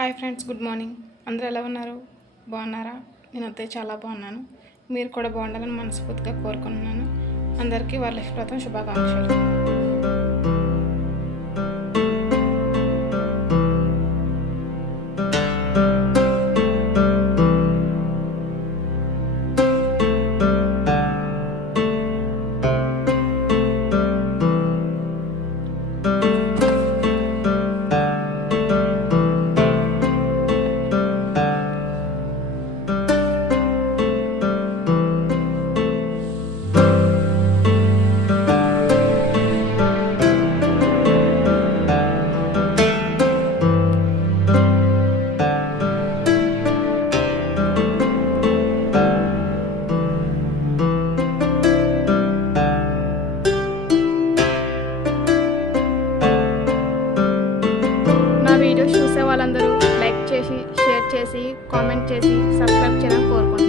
Hi friends, good morning. అందరూ ఎలా ఉన్నారు? బాగున్నారా? నేనైతే చాలా బాగున్నాను. మీరు కూడా బాగుండాలని మనస్ఫూర్తిగా కోరుకుంటున్నాను. అందరికీ వరలక్ష్మి వ్రతం శుభాకాంక్షలు. వీడియోస్ చూసే వాళ్ళందరూ లైక్ చేసి, షేర్ చేసి, కామెంట్ చేసి, సబ్స్క్రైబ్ చేయడం కోరుకుంటున్నాను.